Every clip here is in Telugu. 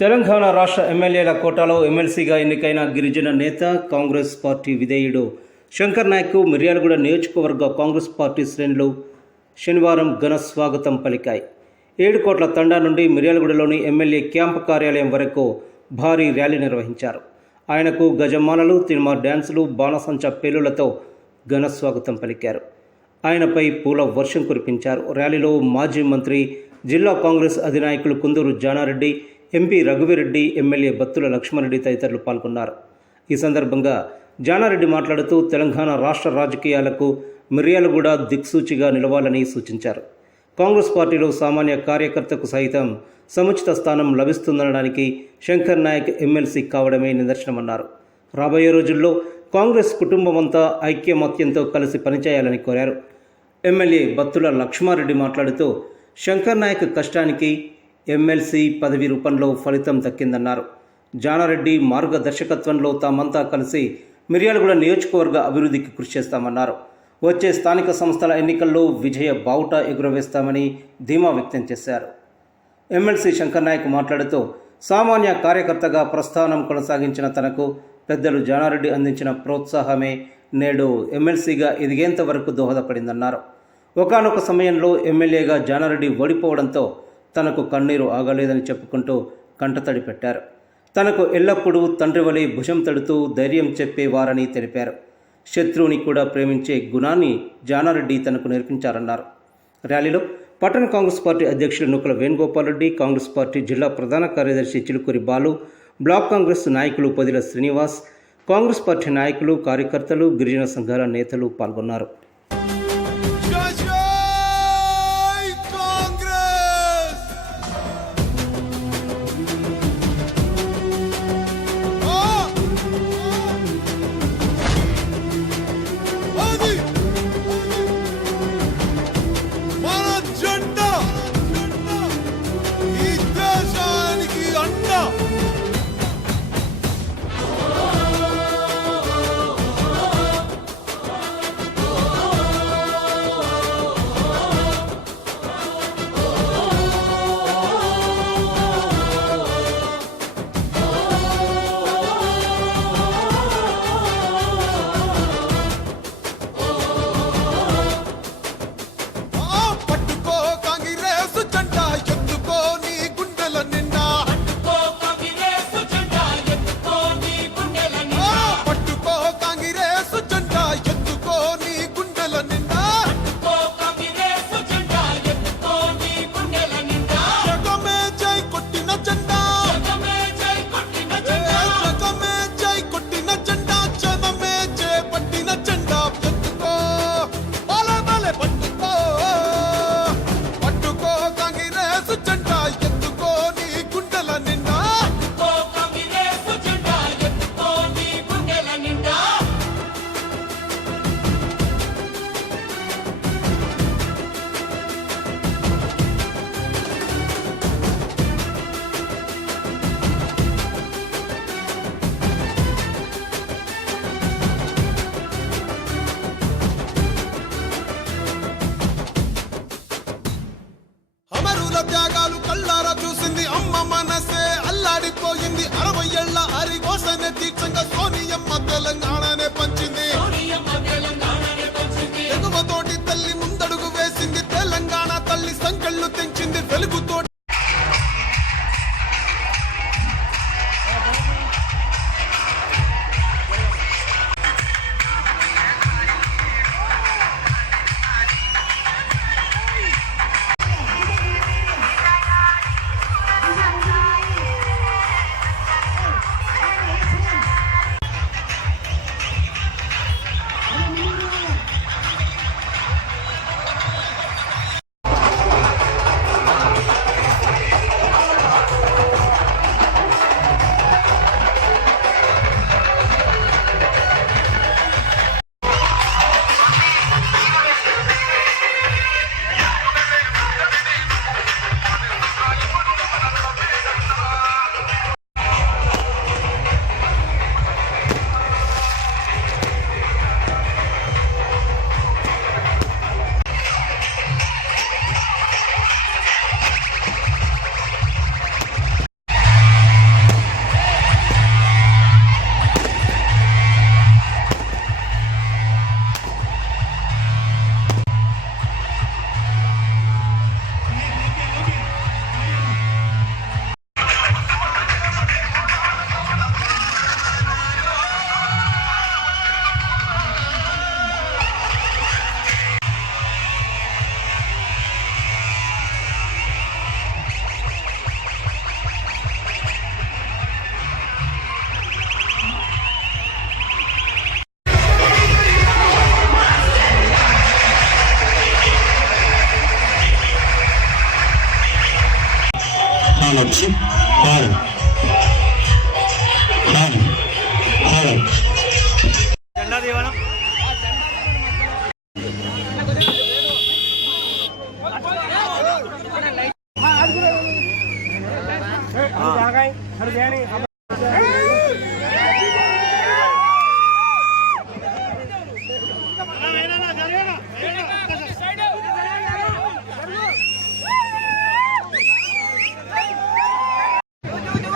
తెలంగాణ రాష్ట్ర ఎమ్మెల్యేల కోటాలో ఎమ్మెల్సీగా ఎన్నికైన గిరిజన నేత కాంగ్రెస్ పార్టీ విధేయుడు శంకర్ నాయక్ మిర్యాలగూడ నియోజకవర్గ కాంగ్రెస్ పార్టీ శ్రేణులు శనివారం ఘన స్వాగతం పలికాయి. ఏడు కోట్ల తండా నుండి మిర్యాలగూడలోని ఎమ్మెల్యే క్యాంపు కార్యాలయం వరకు భారీ ర్యాలీ నిర్వహించారు. ఆయనకు గజమాలలు తిరుమ డ్యాన్సులు బాణసంచ పేలులతో ఘన స్వాగతం పలికారు. ఆయనపై పూల వర్షం కురిపించారు. ర్యాలీలో మాజీ మంత్రి జిల్లా కాంగ్రెస్ అధినాయకులు కుందూరు జానారెడ్డి ఎంపీ రఘువీరెడ్డి ఎమ్మెల్యే బత్తుల లక్ష్మారెడ్డి తదితరులు పాల్గొన్నారు. ఈ సందర్భంగా జానారెడ్డి మాట్లాడుతూ తెలంగాణ రాష్ట్ర రాజకీయాలకు మిర్యాలగూడ దిక్సూచిగా నిలవాలని సూచించారు. కాంగ్రెస్ పార్టీలో సామాన్య కార్యకర్తకు సైతం సముచిత స్థానం లభిస్తుందనడానికి శంకర్ నాయక్ ఎమ్మెల్సీ కావడమే నిదర్శనమన్నారు. రాబోయే రోజుల్లో కాంగ్రెస్ కుటుంబమంతా ఐక్యమత్యంతో కలిసి పనిచేయాలని కోరారు. ఎమ్మెల్యే బత్తుల లక్ష్మారెడ్డి మాట్లాడుతూ శంకర్ నాయక్ కష్టానికి ఎమ్మెల్సీ పదవి రూపంలో ఫలితం దక్కిందన్నారు. జానారెడ్డి మార్గదర్శకత్వంలో తామంతా కలిసి మిర్యాలగూడ నియోజకవర్గ అభివృద్ధికి కృషి చేస్తామన్నారు. వచ్చే స్థానిక సంస్థల ఎన్నికల్లో విజయ బావుట ఎగురవేస్తామని ధీమా వ్యక్తం చేశారు. ఎమ్మెల్సీ శంకర్ నాయక్ మాట్లాడుతూ సామాన్య కార్యకర్తగా ప్రస్థానం కొనసాగించిన తనకు పెద్దలు జానారెడ్డి అందించిన ప్రోత్సాహమే నేడు ఎమ్మెల్సీగా ఎదిగేంత వరకు దోహదపడిందన్నారు. ఒకానొక సమయంలో ఎమ్మెల్యేగా జానారెడ్డి ఓడిపోవడంతో తనకు కన్నీరు ఆగలేదని చెప్పుకుంటూ కంటతడి పెట్టారు. తనకు ఎల్లప్పుడూ తండ్రి వలె భుజం తడుతూ ధైర్యం చెప్పేవారని తెలిపారు. శత్రువుని కూడా ప్రేమించే గుణాన్ని జానారెడ్డి తనకు నేర్పించారన్నారు. ర్యాలీలో పట్టణ కాంగ్రెస్ పార్టీ అధ్యక్షులు నుకల వేణుగోపాల్ రెడ్డి కాంగ్రెస్ పార్టీ జిల్లా ప్రధాన కార్యదర్శి చిలుకూరి బాలు బ్లాక్ కాంగ్రెస్ నాయకులు పదిల శ్రీనివాస్ కాంగ్రెస్ పార్టీ నాయకులు కార్యకర్తలు గిరిజన సంఘాల నేతలు పాల్గొన్నారు.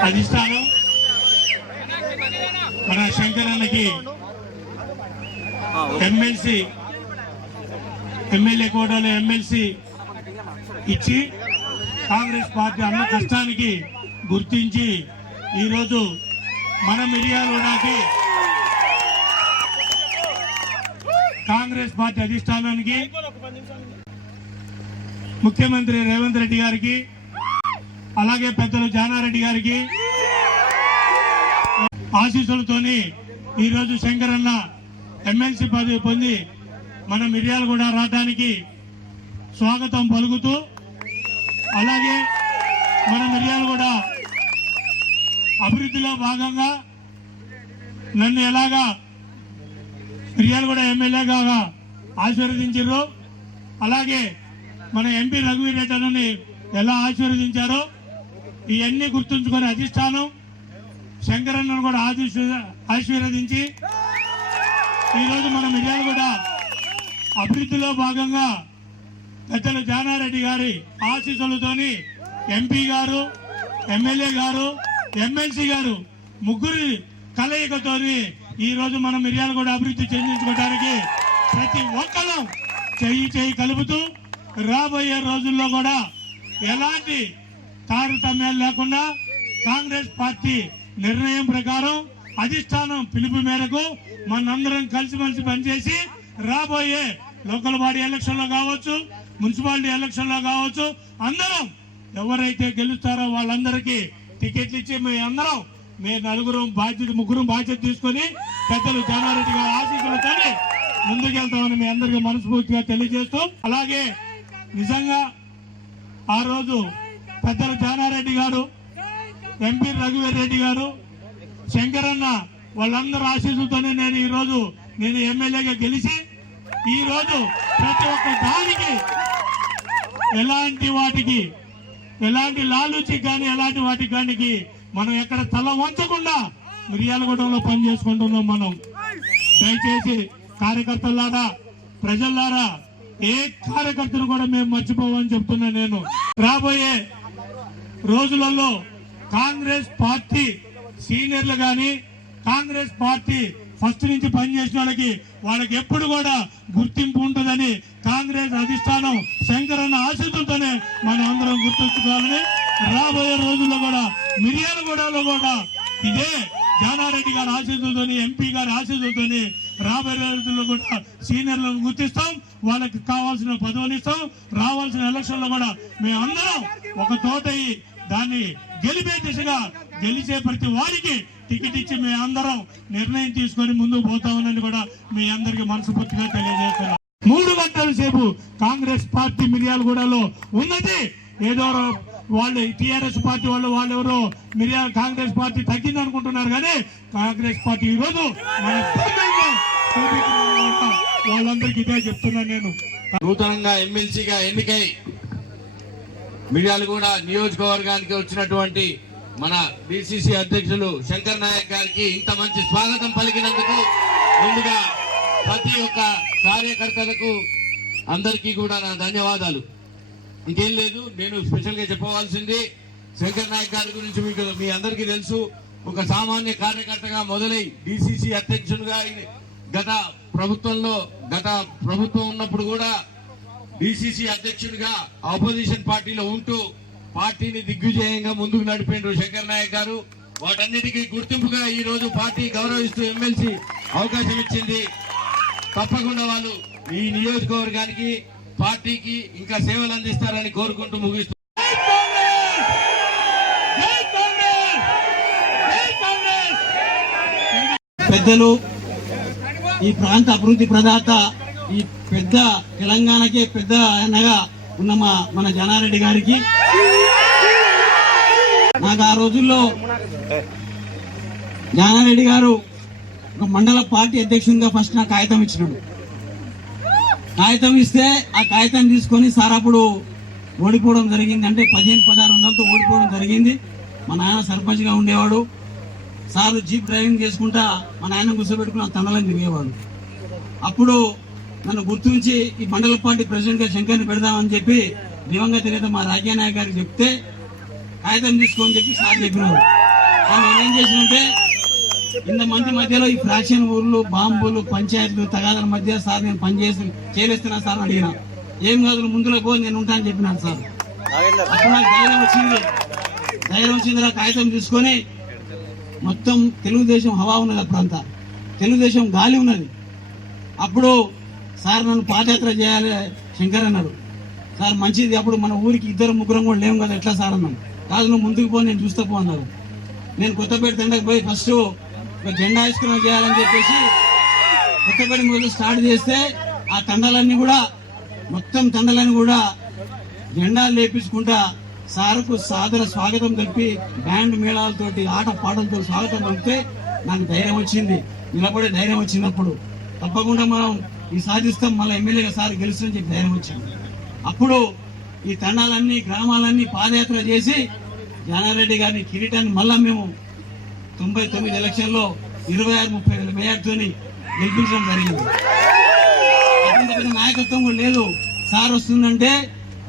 అధిష్టానం. మన శంకరన్నకి ఎమ్మెల్సీ ఎమ్మెల్యే కోటాలో ఎమ్మెల్సీ ఇచ్చి కాంగ్రెస్ పార్టీ అన్న కష్టానికి గుర్తించి ఈరోజు మన మిర్యాలకి కాంగ్రెస్ పార్టీ అధిష్టానానికి ముఖ్యమంత్రి రేవంత్ రెడ్డి గారికి అలాగే పెద్దలు జానారెడ్డి గారికి ఆశీస్సులతోని ఈరోజు శంకరన్న ఎమ్మెల్సీ పదవి పొంది మన మిర్యాలగూడ రావడానికి స్వాగతం పలుకుతూ అలాగే మన మిర్యాలగూడ అభివృద్ధిలో భాగంగా నన్ను ఎలాగా మిర్యాలగూడ ఎమ్మెల్యేగా ఆశీర్వదించారు అలాగే మన ఎంపీ రఘువీరెడ్డి ఎలా ఆశీర్వదించారో ఇవన్నీ గుర్తుంచుకొని అధిష్టానం శంకరన్నను కూడా ఆశీర్వ- ఆశీర్వదించి ఈరోజు మన మిర్యాల కూడా అభివృద్ధిలో భాగంగా పెద్దలు జానారెడ్డి గారి ఆశీస్సులతోని ఎంపీ గారు ఎమ్మెల్యే గారు ఎమ్మెల్సీ గారు ముగ్గురి కలయికతోని ఈరోజు మనం మిర్యాలు కూడా అభివృద్ధి చెందించుకోవడానికి ప్రతి ఒక్కరూ చెయ్యి చెయ్యి కలుపుతూ రాబోయే రోజుల్లో కూడా ఎలాంటి తారతమ్యాలు లేకుండా కాంగ్రెస్ పార్టీ నిర్ణయం ప్రకారం అధిష్టానం పిలుపు మేరకు మనందరం కలిసిమెలిసి పనిచేసి రాబోయే లోకల్ బాడీ ఎలక్షన్లో కావచ్చు మున్సిపాలిటీ ఎలక్షన్లో కావచ్చు అందరం ఎవరైతే గెలుస్తారో వాళ్ళందరికీ టికెట్లు ఇచ్చి మీ అందరం మీ నలుగురు బాధ్యత ముగ్గురు బాధ్యత తీసుకొని పెద్దలు జానారెడ్డి గారి ఆశీస్సులతోనే ముందుకెళ్తామని మీ అందరికీ మనస్ఫూర్తిగా తెలియజేస్తూ అలాగే నిజంగా ఆ రోజు పెద్దలు జానారెడ్డి గారు ఎంపీ రఘువీర్ రెడ్డి గారు శంకరన్న వాళ్ళందరూ ఆశీస్సులతోనే నేను ఈరోజు నేను ఎమ్మెల్యేగా గెలిచి ఈరోజు ప్రతి ఒక్క దానికి ఎలాంటి వాటికి ఎలాంటి లాలూచి కానీ ఎలాంటి వాటికి కానీ మనం ఎక్కడ తల వంచకుండా మిర్యాలగూడెంలో పని చేసుకుంటున్నాం మనం. దయచేసి కార్యకర్తలారా ప్రజల్లారా ఏ కార్యకర్తను కూడా మేము మర్చిపోవని చెప్తున్నా నేను. రాబోయే రోజులలో కాంగ్రెస్ పార్టీ సీనియర్లు గాని కాంగ్రెస్ పార్టీ ఫస్ట్ నుంచి పనిచేసిన వాళ్ళకి వాళ్ళకి ఎప్పుడు కూడా గుర్తింపు ఉంటుందని కాంగ్రెస్ అధిష్టానం శంకరన్న ఆశీస్సులతోనే మనం అందరం గుర్తుంచుకోవాలని రాబోయే రోజుల్లో కూడా మిర్యాలగూడలో కూడా ఇదే జానారెడ్డి గారి ఆశీస్సులతోని ఎంపీ గారి ఆశీస్సులతోని రాబోయే రోజుల్లో కూడా సీనియర్లను గుర్తిస్తాం వాళ్ళకి కావాల్సిన పదవులు ఇస్తాం రావాల్సిన ఎలక్షన్లో కూడా మేమందరం ఒక తోట దాన్ని గెలిపే దిశగా గెలిచే ప్రతి వారికి టికెట్ ఇచ్చి మీ అందరం నిర్ణయం తీసుకొని ముందుకు పోతామని కూడా మీ అందరికి మనస్ఫూర్తిగా తెలియజేస్తున్నాం. మూడు గంటల సేపు కాంగ్రెస్ పార్టీ మిర్యాలగూడలో ఉన్నది. ఏదో వాళ్ళు టిఆర్ఎస్ పార్టీ వాళ్ళు వాళ్ళు ఎవరో మిర్యాల కాంగ్రెస్ పార్టీ తగ్గింది అనుకుంటున్నారు కానీ కాంగ్రెస్ పార్టీ ఈరోజు మన వాళ్ళందరికీ ఇదే చెప్తున్నాను నేను. నూతనంగా ఎమ్మెల్సీగా ఎన్నికై మిర్యాలగూడ నియోజకవర్గానికి వచ్చినటువంటి మన బీసీసీ అధ్యక్షులు శంకర్ నాయక్ గారికి ఇంత మంచి స్వాగతం పలికినందుకు ముందుగా ప్రతి ఒక్క కార్యకర్తలకు అందరికీ కూడా నా ధన్యవాదాలు. ఇంకేం లేదు నేను స్పెషల్గా చెప్పవలసింది శంకర్ నాయక్ గారి గురించి మీకు మీ అందరికీ తెలుసు. ఒక సామాన్య కార్యకర్తగా మొదలై డిసిసి అధ్యక్షులుగా గత ప్రభుత్వంలో గత ప్రభుత్వం ఉన్నప్పుడు కూడా డిసిసి అధ్యక్షుడిగా ఆపోజిషన్ పార్టీలో ఉంటూ పార్టీని దిగ్విజయంగా ముందుకు నడిపిండ్రు శంకర్ నాయక్ గారు. వాటన్నిటికీ గుర్తింపుగా ఈ రోజు పార్టీ గౌరవిస్తూ ఎమ్మెల్సీ అవకాశం ఇచ్చింది. తప్పకుండా వాళ్ళు ఈ నియోజకవర్గానికి పార్టీకి ఇంకా సేవలు అందిస్తారని కోరుకుంటూ ముగిస్తూ పెద్దలు ఈ ప్రాంత అభివృద్ధి ప్రదాత ఈ పెద్ద తెలంగాణకే పెద్ద ఆయనగా ఉన్న మా మన జనారెడ్డి గారికి. నాకు ఆ రోజుల్లో జానారెడ్డి గారు ఒక మండల పార్టీ అధ్యక్షునిగా ఫస్ట్ నాకు కాగితం ఇచ్చినాడు. కాగితం ఇస్తే ఆ కాగితం తీసుకొని సార్ అప్పుడు ఓడిపోవడం జరిగింది. అంటే పదిహేను పదహారు వందలతో ఓడిపోవడం జరిగింది. మా నాయన సర్పంచ్గా ఉండేవాడు. సార్ జీప్ డ్రైవింగ్ చేసుకుంటా మా నాయన కూర్చోబెట్టుకుని ఆ తండలని తిరిగేవాడు. అప్పుడు నన్ను గుర్తించి ఈ మండల పార్టీ ప్రెసిడెంట్గా శంకర్ని పెడదామని చెప్పి దివంగత నేత మా రాజ్యానాయక్ గారికి చెప్తే కాగితం తీసుకోని చెప్పి సార్ చెప్పినారు. కానీ నేనేం చేసినంటే ఇంతమంది మధ్యలో ఈ ఫ్రాక్షన్ ఊర్లు బాంబులు పంచాయతీలు తగాదాల మధ్య సార్ నేను పనిచేసి చేరేస్తున్నా సార్ అని అడిగిన. ఏం కాదు ముందులో పో నేను ఉంటానని చెప్పినాను సార్. అప్పుడు నాకు ధైర్యం వచ్చింది. ధైర్యం వచ్చింది నా కాగితం తీసుకొని మొత్తం తెలుగుదేశం హవా ఉన్నది అప్పుడంతా తెలుగుదేశం గాలి ఉన్నది. అప్పుడు సార్ నన్ను పాదయాత్ర చేయాలి శంకర్ అన్నారు సార్ మంచిది అప్పుడు మన ఊరికి ఇద్దరు ముగ్గురం కూడా లేము కదా ఎట్లా సార్ అన్నాను కాదు నువ్వు ముందుకు పో నేను చూస్తా పో అన్నారు నేను కొత్తపేట తండకు పోయి ఫస్ట్ ఒక జెండా ఆవిష్కరణ చేయాలని చెప్పేసి కొత్తపేట మొదలు స్టార్ట్ చేస్తే ఆ తండాలన్నీ కూడా మొత్తం తండాలన్నీ కూడా జెండాలు లేపించుకుంటా సార్కు సాదర స్వాగతం తెలిపి బ్యాండ్ మేళాలతోటి ఆట పాటలతో స్వాగతం పంపితే నాకు ధైర్యం వచ్చింది. నిలబడే ధైర్యం వచ్చినప్పుడు తప్పకుండా మనం ఈ సాధిస్తాం మళ్ళీ ఎమ్మెల్యేగా సార్ గెలుస్తుందని చెప్పి ధైర్యం వచ్చింది. అప్పుడు ఈ తండాలన్నీ గ్రామాలన్నీ పాదయాత్ర చేసి జానారెడ్డి గారిని కిరీటాన్ని మళ్ళా మేము తొంభై తొమ్మిది ఎలక్షన్లో ఇరవై ఆరు ముప్పై వేల మేయర్తోని గెలిపించడం జరిగింది. అటువంటి నాయకత్వం కూడా లేదు. సార్ వస్తుందంటే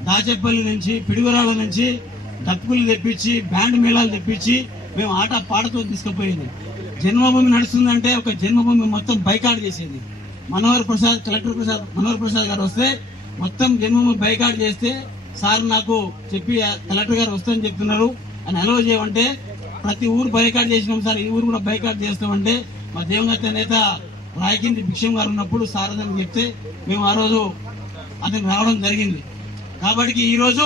దాచేపల్లి నుంచి పిడుగురాళ్ళ నుంచి డప్పులు తెప్పించి బ్యాండ్ మేళాలు తెప్పించి మేము ఆట పాటతో తీసుకుపోయేది. జన్మభూమి నడుస్తుందంటే ఒక జన్మభూమి మొత్తం బైకాట్ చేసేది. మనోహర్ ప్రసాద్ కలెక్టర్ ప్రసాద్ మనోహర్ ప్రసాద్ గారు వస్తే మొత్తం జన్మభూమి బైకాట్ చేస్తే సార్ నాకు చెప్పి "ఆ కలెక్టర్ గారు వస్తామని చెప్తున్నారు. అని అలవ చేయమంటే ప్రతి ఊరు బైకాట్ చేసినాం సార్ ఈ ఊరు కూడా బైకాట్ చేస్తామంటే మా దేవగత నేత రాయకింది భిక్షం గారు ఉన్నప్పుడు సార్ అని చెప్తే మేము ఆ రోజు అతను రావడం జరిగింది. కాబట్టి ఈ రోజు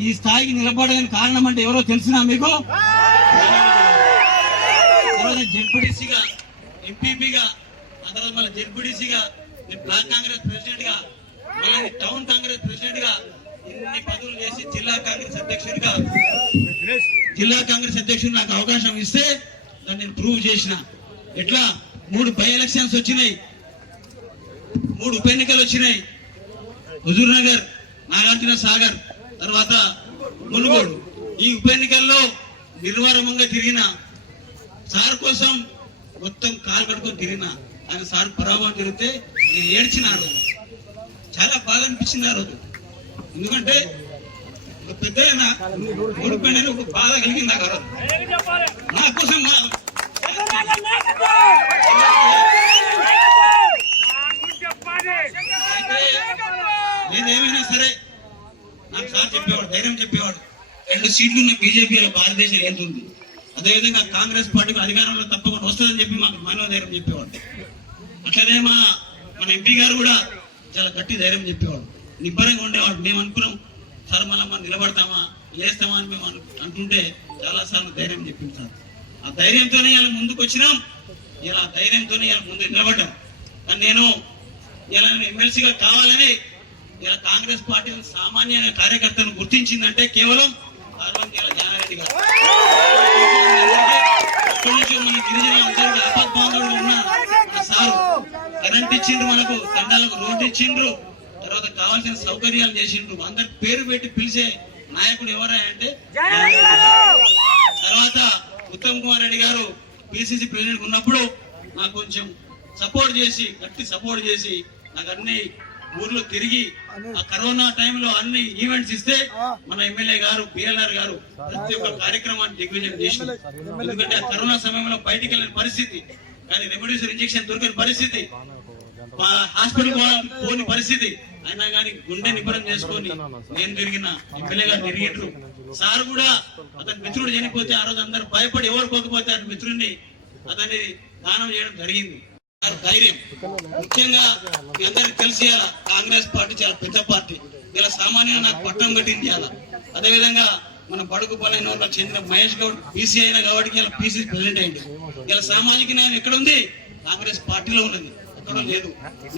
ఈ స్థాయికి నిలబడడానికి కారణం అంటే ఎవరో తెలిసినా మీకు? జెడ్పీటీసీగా ఎంపీపీగా ఆ తర్వాత మళ్ళీ జెడ్పీటీసీగా నేను బ్లాక్ కాంగ్రెస్ ప్రెసిడెంట్గా మళ్ళీ టౌన్ కాంగ్రెస్ ప్రెసిడెంట్గా ఇన్ని పదవులు చేసి జిల్లా కాంగ్రెస్ అధ్యక్షుడిగా జిల్లా కాంగ్రెస్ అధ్యక్షుడు నాకు అవకాశం ఇస్తే దాన్ని నేను ప్రూవ్ చేసిన. ఎట్లా? మూడు బై ఎలక్షన్స్ వచ్చినాయి. మూడు ఉప ఎన్నికలు వచ్చినాయి. హుజూర్ నగర్ నాగార్జున సాగర్ తర్వాత మునుగోడు. ఈ ఉప ఎన్నికల్లో నిర్వారమంగా తిరిగిన సార్ కోసం మొత్తం కాలు కట్టుకొని తిరిగిన ఆయన సార్ పరాభవం జరిగితే నేను ఏడ్చిన చాలా బాధ అనిపించింది ఆ రోజు. ఎందుకంటే ఒక పెద్ద ఓడిపోయిన ఒక బాధ కలిగింది నాకు ఆ రోజు. నా కోసం ఏదేమైనా సరే నాకు సార్ చెప్పేవాడు ధైర్యం చెప్పేవాడు. రెండు సీట్లు ఉన్న బీజేపీలో భారతదేశం వెళ్తుంది అదేవిధంగా కాంగ్రెస్ పార్టీ అధికారంలో తప్పకుండా వస్తుందని చెప్పి మాకు మానవ ధైర్యం చెప్పేవాడు. అట్లనే మా మన ఎంపీ గారు కూడా చాలా గట్టి ధైర్యం చెప్పేవాడు. నిబ్బరంగా ఉండేవాడు. మేము అనుకున్నాం సార్ మళ్ళీ మనం నిలబడతామా లేస్తామా అని మేము అంటుంటే చాలా సార్లు ధైర్యం చెప్పింది సార్. ఆ ధైర్యంతోనే ఇలా ముందుకు వచ్చినాం. ఇలా ధైర్యంతోనే ఇలా ముందు నిలబడ్డాం. కానీ నేను ఇలా ఎమ్మెల్సీగా కావాలని ఇలా కాంగ్రెస్ పార్టీ సామాన్య కార్యకర్తను గుర్తించిందంటే కేవలం ఇలా జానారెడ్డి గారు అక్కడి నుంచి మన గిరిజనులు అందరికీ ఆపద్బాంధవుడు ఉన్న మన సారు కరెంట్ ఇచ్చిండ్రు మనకు తండాలకు రోడ్డు ఇచ్చిండ్రు తర్వాత కావాల్సిన సౌకర్యాలు చేసిండ్రు. అందరి పేరు పెట్టి పిలిచే నాయకుడు ఎవరా అంటే తర్వాత ఉత్తమ్ కుమార్ రెడ్డి గారు పిసిసి ప్రెసిడెంట్ ఉన్నప్పుడు నాకు కొంచెం సపోర్ట్ చేసి గట్టి సపోర్ట్ చేసి నాకు అన్ని ఊర్లో తిరిగి ఆ కరోనా టైంలో అన్ని ఈవెంట్స్ ఇస్తే మన ఎమ్మెల్యే గారు బిఎల్ఆర్ గారు ప్రతి ఒక్క కార్యక్రమాన్ని దిగ్విజయం చేసింది ఎందుకంటే ఆ కరోనా సమయంలో బయటికి వెళ్ళిన పరిస్థితి కానీ రెమెడీస్ ఇంజెక్షన్ దొరికిన పరిస్థితి. హాస్పిటల్ పోని పరిస్థితి. అయినా కానీ గుండె నిబ్బరం చేసుకొని నేను తిరిగిన ఎమ్మెల్యే గారు తిరిగిండ్రు సార్ కూడా అతని మిత్రుడు చనిపోతే ఆ రోజు అందరూ భయపడి ఎవరు పోకపోతే అతని మిత్రుడిని అతన్ని దానం చేయడం జరిగింది. ధైర్యం. ముఖ్యంగా మీ అందరికి తెలిసి ఇలా కాంగ్రెస్ పార్టీ చాలా పెద్ద పార్టీ. ఇలా సామాన్యంగా నాకు పట్టం కట్టింది ఇలా అదేవిధంగా మన బడుగు బలైన వాళ్ళకి చెందిన మహేష్ గౌడ్ పీసీ అయిన కాబట్టి ఇలా పీసీ ప్రెసిడెంట్ అయింది ఇలా సామాజిక న్యాయం ఎక్కడ ఉంది? కాంగ్రెస్ పార్టీలో ఉన్నది. ఎక్కడ లేదు.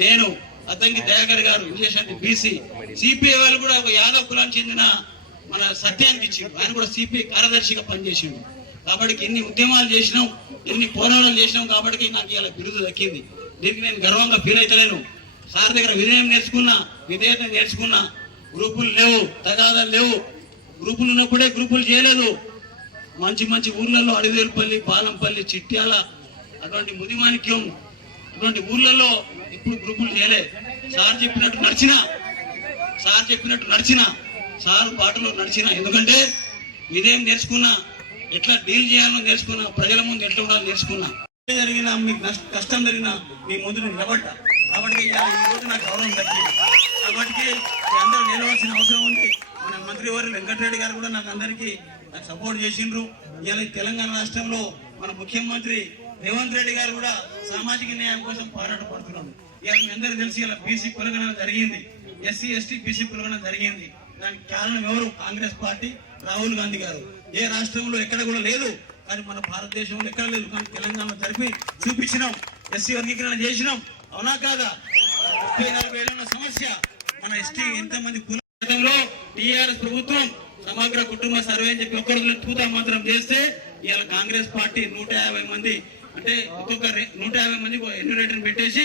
నేను అద్దంకి దయాకర్ గారు విజయశాంతి బీసీ సిపిఐ వాళ్ళు కూడా ఒక యాదవ్ కులానికి చెందిన మన సత్యానికి ఇచ్చిండు ఆయన కూడా సిపిఐ కార్యదర్శిగా పనిచేసిండు. కాబట్టి ఎన్ని ఉద్యమాలు చేసినాం ఎన్ని పోరాటాలు చేసినాం కాబట్టి నాకు ఇలా బిరుదు దక్కింది. దీనికి నేను గర్వంగా ఫీల్ అవుతలేను సార్ దగ్గర వినయం నేర్చుకున్నా విధేయత నేర్చుకున్నా గ్రూపులు లేవు తగాదాలు లేవు. గ్రూపులు ఉన్నప్పుడే గ్రూపులు చేయలేదు. మంచి మంచి ఊర్లలో అడివేలుపల్లి పాలంపల్లి చిట్యాల అటువంటి ముదిమాణిక్యం ఇటువంటి ఊర్లలో ఇప్పుడు గ్రూపులు చేయలే. సార్ చెప్పినట్టు నడిచిన సార్ చెప్పినట్టు నడిచిన సార్ బాటలో నడిచిన. ఎందుకంటే ఇదేం నేర్చుకున్నా ఎట్లా డీల్ చేయాలో నేర్చుకున్నా ప్రజల ముందు ఎట్లా ఉండాలో నేర్చుకున్నా. ఏ జరిగినా మీకు నష్ట- కష్టం జరిగినా మీ ముందు నేను నిలబడ్డా. కాబట్టి ఈ రోజు నాకు గౌరవం దక్కింది. కాబట్టి అందరూ నిలవాల్సిన అవసరం ఉంది. మన మంత్రివర్యులు వెంకటరెడ్డి గారు కూడా నాకు అందరికీ సపోర్ట్ చేసిండ్రు. ఇలా తెలంగాణ రాష్ట్రంలో మన ముఖ్యమంత్రి రేవంత్ రెడ్డి గారు కూడా సామాజిక న్యాయం కోసం పోరాట పడుతున్నాడు మీ తెలిసి ఇలా బీసీ కులగణన జరిగింది. ఎస్సీ ఎస్టీ బీసీ కులగణన జరిగింది. దానికి కారణం ఎవరు? కాంగ్రెస్ పార్టీ రాహుల్ గాంధీ గారు. ఏ రాష్ట్రంలో ఎక్కడ కూడా లేదు. కానీ మన భారతదేశంలో ఎక్కడ లేదు. కానీ తెలంగాణలో జరిపి చూపించినాం. ఎస్సీ వర్గీకరణ చేసినాం. అవునా కాదా? ముప్పై నలభై ఏళ్ళ సమస్య. మన ఎస్టీ ఎంతమంది కులంలో టీఆర్ఎస్ ప్రభుత్వం సమగ్ర కుటుంబ సర్వే అని చెప్పి ఒక్కరు తూతా మాత్రం చేస్తే ఇవాళ కాంగ్రెస్ పార్టీ నూట యాభై మంది అంటే ఒక్కొక్క నూట యాభై మంది ఎన్యూరేటర్ పెట్టేసి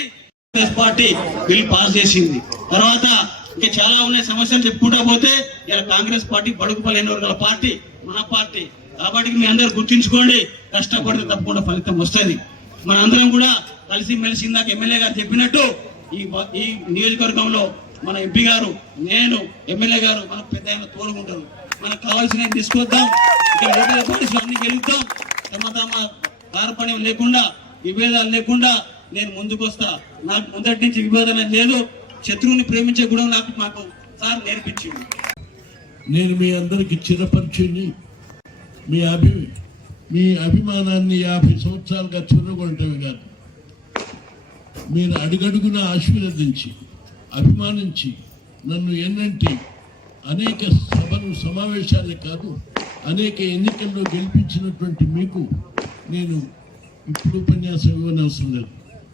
కాంగ్రెస్ పార్టీ బిల్ పాస్ చేసింది. తర్వాత ఇంకా చాలా ఉన్నాయి సమస్యలు చెప్పుకుంటా పోతే ఇలా కాంగ్రెస్ పార్టీ బడుగు వర్గాల పార్టీ మన పార్టీ. కాబట్టి మీ అందరు గుర్తుంచుకోండి కష్టపడితే తప్పకుండా ఫలితం వస్తుంది. మన అందరం కూడా కలిసి మెలిసి ఇందాక ఎమ్మెల్యే గారు చెప్పినట్టు ఈ ఈ నియోజకవర్గంలో మన ఎంపీ గారు నేను ఎమ్మెల్యే గారు మన పెద్ద ఆయన తోడుకుంటారు మనకు కావాల్సినవి తీసుకొద్దాం ఇక్కడ అన్ని గెలుద్దాం తమ తమ కార్పణ్యం లేకుండా విభేదాలు లేకుండా నేను ముందుకొస్తా. నాకు మొదటి నుంచి విభేదన లేదు. శత్రువుని ప్రేమించే గుణం నాకు మాకు సార్ నేర్పించింది నేను మీ అందరికి చిరపరిచింది మీ అభి మీ అభిమానాన్ని యాభై సంవత్సరాలుగా చుర్రగొనటమే కాదు. మీరు అడుగడుగున ఆశీర్వదించి అభిమానించి నన్ను ఎన్నంటి అనేక సభలు సమావేశాలే కాదు అనేక ఎన్నికల్లో గెలిపించినటువంటి మీకు నేను ఇప్పుడు ఉపన్యాసం ఇవ్వనవసరం లేదు.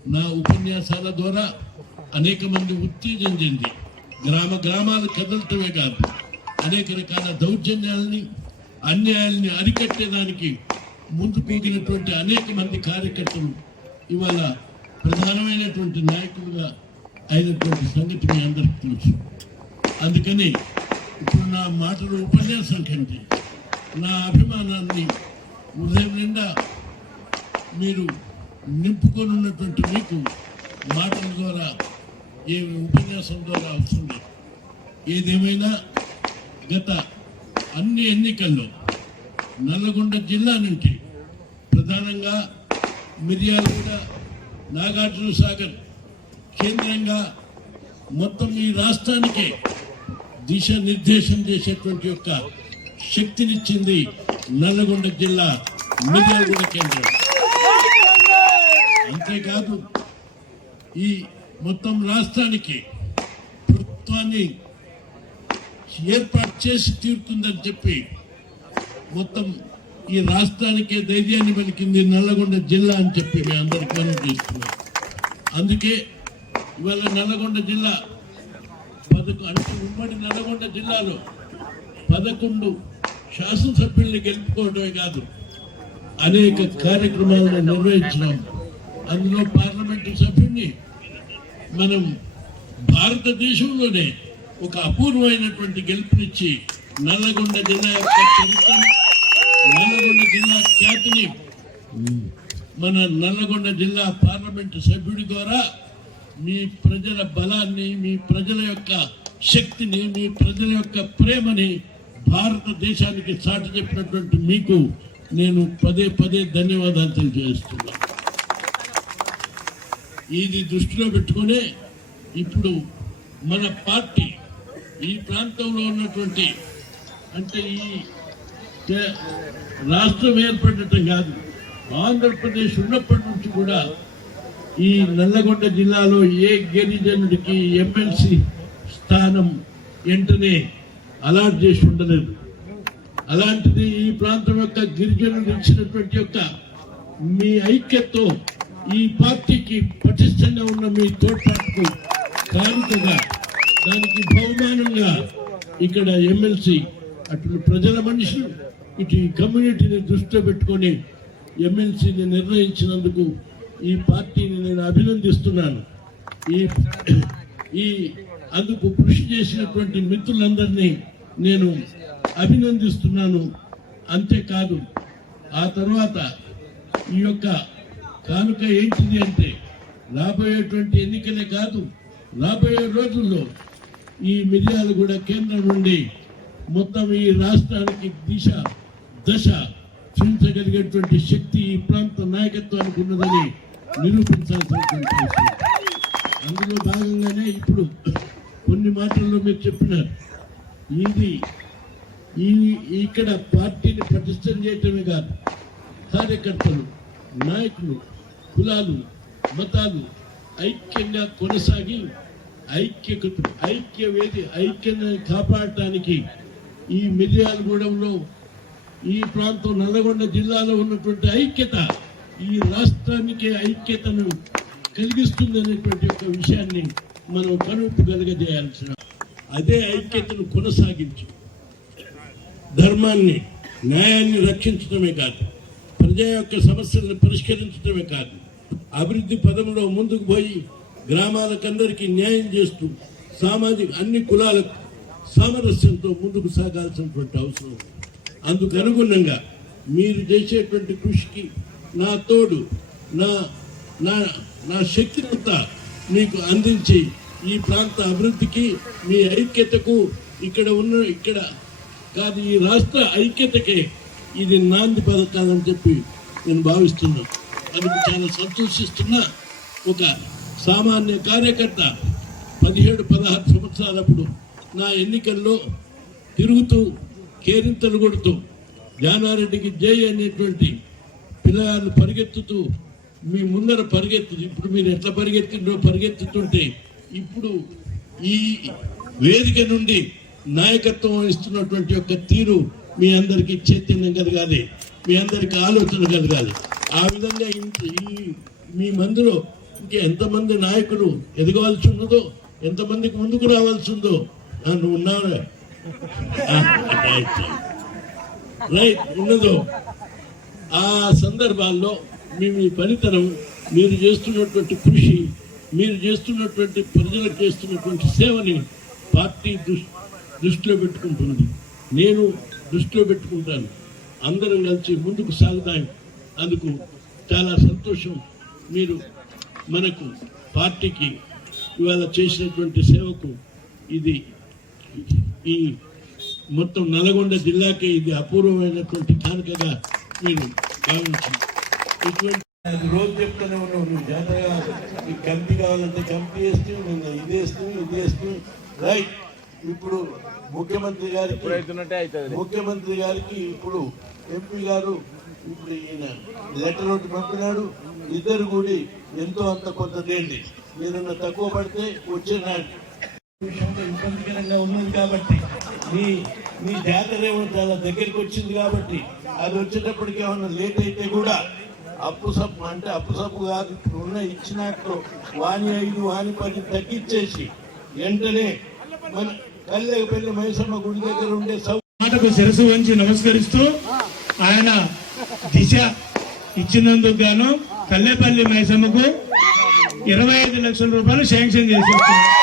నా ఉపన్యాసాల ద్వారా అనేక మంది ఉత్తేజం చెంది గ్రామ గ్రామాలు కదలటమే కాదు అనేక రకాల దౌర్జన్యాలని అన్యాయాలని అరికట్టేదానికి ముందు పోగినటువంటి అనేక మంది కార్యకర్తలు ఇవాళ ప్రధానమైనటువంటి నాయకులుగా అయినటువంటి సంగతి మీ అందరికీ తెలుసు. అందుకని ఇప్పుడు నా మాటలు ఉపన్యాసం కంటే నా అభిమానాన్ని ఉదయం నిండా మీరు నింపుకొని ఉన్నటువంటి మీకు మాటల ద్వారా ఏ ఉపన్యాసం ద్వారా అవసరం లేదు ఏదేమైనా గత అన్ని ఎన్నికల్లో నల్లగొండ జిల్లా నుంచి ప్రధానంగా మిర్యాలగూడ నాగార్జున సాగర్ కేంద్రంగా మొత్తం ఈ రాష్ట్రానికే దిశ నిర్దేశం చేసేటువంటి యొక్క శక్తినిచ్చింది నల్లగొండ జిల్లా మిర్యాలగూడ కేంద్రం. అంతేకాదు ఈ మొత్తం రాష్ట్రానికి ప్రభుత్వాన్ని ఏర్పాటు చేసి తీరుతుందని చెప్పి మొత్తం ఈ రాష్ట్రానికే ధైర్యాన్ని పలికింది నల్లగొండ జిల్లా అని చెప్పి మీ అందరికి మనం చేస్తున్నాం. అందుకే ఇవాళ నల్లగొండ జిల్లా పదకొ అంటే ఉమ్మడి నల్లగొండ జిల్లాలో పదకొండు శాసనసభ్యుల్ని గెలుపుకోవడమే కాదు అనేక కార్యక్రమాలను నిర్వహించడం అందులో పార్లమెంటు సభ్యుడిని మనం భారతదేశంలోనే ఒక అపూర్వమైనటువంటి గెలుపునిచ్చి నల్లగొండ జిల్లా యొక్క చరిత్రను నల్లగొండ జిల్లా ఖ్యాతిని మన నల్లగొండ జిల్లా పార్లమెంటు సభ్యుడి ద్వారా మీ ప్రజల బలాన్ని మీ ప్రజల యొక్క శక్తిని మీ ప్రజల యొక్క ప్రేమని భారతదేశానికి చాటి చెప్పినటువంటి మీకు నేను పదే పదే ధన్యవాదాలు తెలియజేస్తున్నాను. ఇది దృష్టిలో పెట్టుకునే ఇప్పుడు మన పార్టీ ఈ ప్రాంతంలో ఉన్నటువంటి అంటే ఈ రాష్ట్రం ఏర్పడటం కాదు ఆంధ్రప్రదేశ్ ఉన్నప్పటి నుంచి కూడా ఈ నల్లగొండ జిల్లాలో ఏ గిరిజనుడికి ఎమ్మెల్సీ స్థానం వెంటనే అలాట్ చేసి ఉండలేదు అలాంటిది ఈ ప్రాంతం యొక్క గిరిజనులు ఇచ్చినటువంటి యొక్క మీ ఐక్యతో ఈ పార్టీకి పటిష్టంగా ఉన్న మీ తోడ్పాటుకు కానుకగా దానికి బహుమానంగా ఇక్కడ ఎమ్మెల్సీ అటు ప్రజల మనిషి ఇటు ఈ కమ్యూనిటీని దృష్టిలో పెట్టుకొని ఎమ్మెల్సీని నిర్ణయించినందుకు ఈ పార్టీని నేను అభినందిస్తున్నాను. ఈ ఈ అందుకు కృషి చేసినటువంటి మిత్రులందరినీ నేను అభినందిస్తున్నాను. అంతేకాదు ఆ తర్వాత ఈ యొక్క కానుక ఏంటిది అంటే రాబోయేటువంటి ఎన్నికలే కాదు రాబోయే రోజుల్లో ఈ మిర్యాలగూడ కేంద్రం నుండి మొత్తం ఈ రాష్ట్రానికి దిశ దశ చూపించగలిగేటువంటి శక్తి ఈ ప్రాంత నాయకత్వానికి ఉన్నదని నిరూపించాల్సినటువంటి అందులో భాగంగానే ఇప్పుడు కొన్ని మాటల్లో మీరు చెప్పినారు. ఇది ఈ ఇక్కడ పార్టీని పటిష్టం చేయటమే కాదు కార్యకర్తలు నాయకులు కులాలు మతాలు ఐక్యంగా కొనసాగి ఐక్య ఐక్య వేది ఐక్యతను కాపాడటానికి ఈ మిర్యాలగూడెంలో ఈ ప్రాంతం నల్లగొండ జిల్లాలో ఉన్నటువంటి ఐక్యత ఈ రాష్ట్రానికి ఐక్యతను కలిగిస్తుంది అనేటువంటి ఒక విషయాన్ని మనం కనుపు కలగజేయాల్సిన అదే ఐక్యతను కొనసాగించు. ధర్మాన్ని న్యాయాన్ని రక్షించడమే కాదు ప్రజా యొక్క సమస్యలను పరిష్కరించడమే కాదు అభివృద్ధి పదంలో ముందుకు పోయి గ్రామాలకందరికీ న్యాయం చేస్తూ సామాజిక అన్ని కులాలకు సామరస్యంతో ముందుకు సాగాల్సినటువంటి అవసరం అందుకు అనుగుణంగా మీరు చేసేటువంటి కృషికి నా తోడు నా నా నా శక్తినంతా మీకు అందించి ఈ ప్రాంత అభివృద్ధికి మీ ఐక్యతకు ఇక్కడ ఉన్న ఇక్కడ కాదు ఈ రాష్ట్ర ఐక్యతకే ఇది నాంది పథకాలని చెప్పి నేను భావిస్తున్నాను అది చాలా సంతోషిస్తున్న. ఒక సామాన్య కార్యకర్త పదిహేడు పదహారు సంవత్సరాలప్పుడు నా ఎన్నికల్లో తిరుగుతూ కేరింతలు కొడుతూ జానారెడ్డికి జై అనేటువంటి పిల్లగాళ్ళు పరిగెత్తుతూ మీ ముందర పరిగెత్తు ఇప్పుడు మీరు ఎట్లా పరిగెత్తిండో పరిగెత్తుతుంటే ఇప్పుడు ఈ వేదిక నుండి నాయకత్వం వహిస్తున్నటువంటి యొక్క తీరు మీ అందరికీ చైతన్యం కలగాలి. మీ అందరికీ ఆలోచన కలగాలి. ఆ విధంగా ఇంత ఈ మీ మందిలో ఇంకా ఎంతమంది నాయకులు ఎదగవలసి ఉన్నదో ఎంతమందికి ముందుకు రావాల్సి ఉందో నన్ను ఉన్నారా రైట్. రైట్ ఉన్నదో. ఆ సందర్భాల్లో మీ మీ పనితనం మీరు చేస్తున్నటువంటి కృషి మీరు చేస్తున్నటువంటి ప్రజలకు చేస్తున్నటువంటి సేవని పార్టీ దృష్టిలో పెట్టుకుంటుంది. నేను దృష్టిలో పెట్టుకుంటాను. అందరం కలిసి ముందుకు సాగుతాం. అందుకు చాలా సంతోషం. మీరు మనకు పార్టీకి ఇవాళ చేసినటువంటి సేవకు ఇది ఈ మొత్తం నల్గొండ జిల్లాకే ఇది అపూర్వమైనటువంటి కానుకగా మీరు భావించి ఇటువంటి రోజు చెప్తూనే ఉన్నావు నువ్వు జాతరగా ఈ కమిటీ కావాలంటే కమిటీ వేస్తూ నేను ఇది వేస్తూ ఇది వేస్తూ. రైట్ ఇప్పుడు ముఖ్యమంత్రి గారికి ముఖ్యమంత్రి గారికి ఇప్పుడు ఎంపీ గారు ఇప్పుడు ఈయన లెటర్ ఒకటి పంపినాడు. ఇద్దరు కూడి ఎంతో అంత కొంత తేండి ఏదన్నా తక్కువ పడితే వచ్చే నాడు. విషయంలో ఇబ్బందికరంగా ఉన్నది కాబట్టి మీ మీ జాతర ఏమో చాలా దగ్గరికి వచ్చింది కాబట్టి అది వచ్చేటప్పటికి ఏమన్నా లేట్ అయితే కూడా అప్పు సప్పు అంటే అప్పు సప్పు కాదు ఇప్పుడున్న ఇచ్చినట్టు వాణి ఐదు వాణి పది తగ్గించేసి వెంటనే మన కల్లేకపల్లి మైసమ్మ గుడి దగ్గర ఉండే సౌ మాటకు శిరసు వంచి నమస్కరిస్తూ ఆయన దిశ ఇచ్చినందుకు గాను కల్లేపల్లి మైసమ్మకు ఇరవై ఐదు లక్షల రూపాయలు శాంక్షన్ చేసేస్తున్నారు